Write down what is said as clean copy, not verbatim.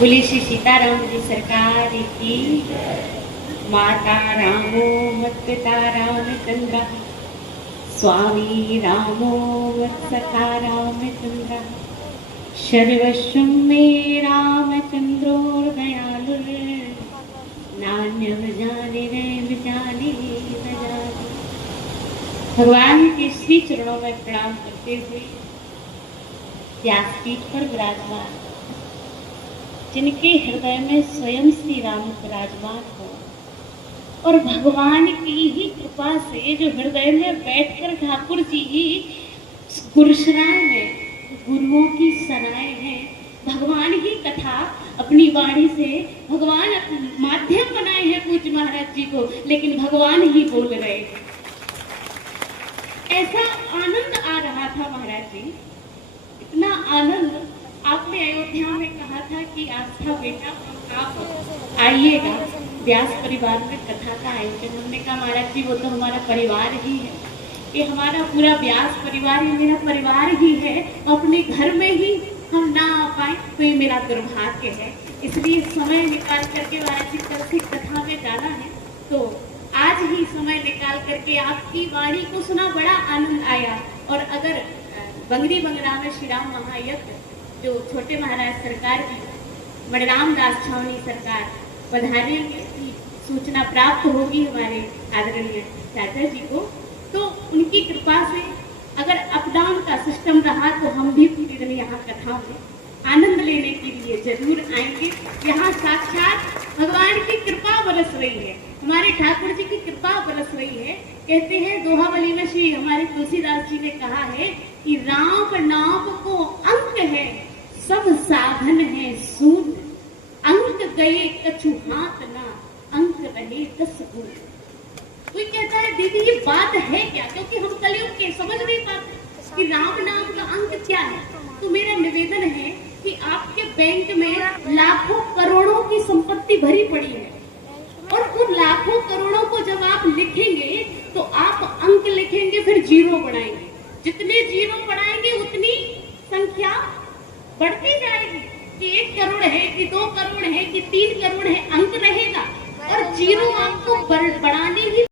बोली श्री सीताराम जी सरकार की। माता रामो मत्पिता रामचंद्र, स्वामी रामो मत्सखा रामचंद्र, सर्वस्वं मे रामचंद्रो दयालु, नान्यं जाने न जाने न जाने। भगवान के श्री चरणों में प्रणाम करते हुए व्यासपीठ पर विराजमान, जिनके हृदय में स्वयं श्री राम विराजमान हो और भगवान की ही कृपा से जो हृदय में बैठकर ठाकुर जी ही गुरुशराय में गुरुओं की सराय है, भगवान ही कथा अपनी वाणी से भगवान माध्यम बनाए हैं पूज्य महाराज जी को, लेकिन भगवान ही बोल रहे हैं। ऐसा आनंद आ रहा था महाराज जी, इतना आनंद। आपने अयोध्या में कहा था कि आस्था बेटा आप आइएगा, व्यास परिवार में कथा का आयोजन। हमने कहा महाराज जी वो तो हमारा परिवार ही है, ये हमारा पूरा व्यास परिवार ही मेरा परिवार ही है, अपने घर में ही हम ना आ पाए तो ये मेरा दुर्भाग्य है। इसलिए समय निकाल करके महाराज जी कल से कथा में जाना है, तो आज ही समय निकाल करके आपकी वाणी को सुना, बड़ा आनंद आया। और अगर बंगरी बंगरा में श्री राम महायज्ञ जो छोटे महाराज सरकार की बलराम दास छावनी सरकार पधारने की सूचना प्राप्त होगी हमारे आदरणीय चाचा जी को, तो उनकी कृपा से अगर अप डाउन का सिस्टम रहा तो हम भी पूरी दिन यहाँ कथा में आनंद लेने के लिए जरूर आएंगे। यहाँ साक्षात भगवान की कृपा बरस रही है, हमारे ठाकुर जी की कृपा बरस रही है। कहते हैं दोहावली में श्री हमारे तुलसीदास जी ने कहा है कि राम नाम को अंक है, सब साधन है सूद, अंक गए कछु हाथ ना, अंक रहे 10 गुण। कोई कहता है दीदी ये बात है क्या, क्योंकि हम कलयुग के समझ नहीं पाते कि राम नाम का अंक क्या है। तो मेरा निवेदन है कि आपके बैंक में लाखों करोड़ों की संपत्ति भरी पड़ी है, और उन लाखों करोड़ों को जब आप लिखेंगे तो आप अंक लिखेंगे, फिर जीरो बढ़ाएंगे। जितने जीरो बढ़ाएंगे उतनी संख्या बढ़ती जाएगी कि 1 करोड़ है कि 2 करोड़ है कि 3 करोड़ है, अंक रहेगा और जीरो आपको बढ़ाने ही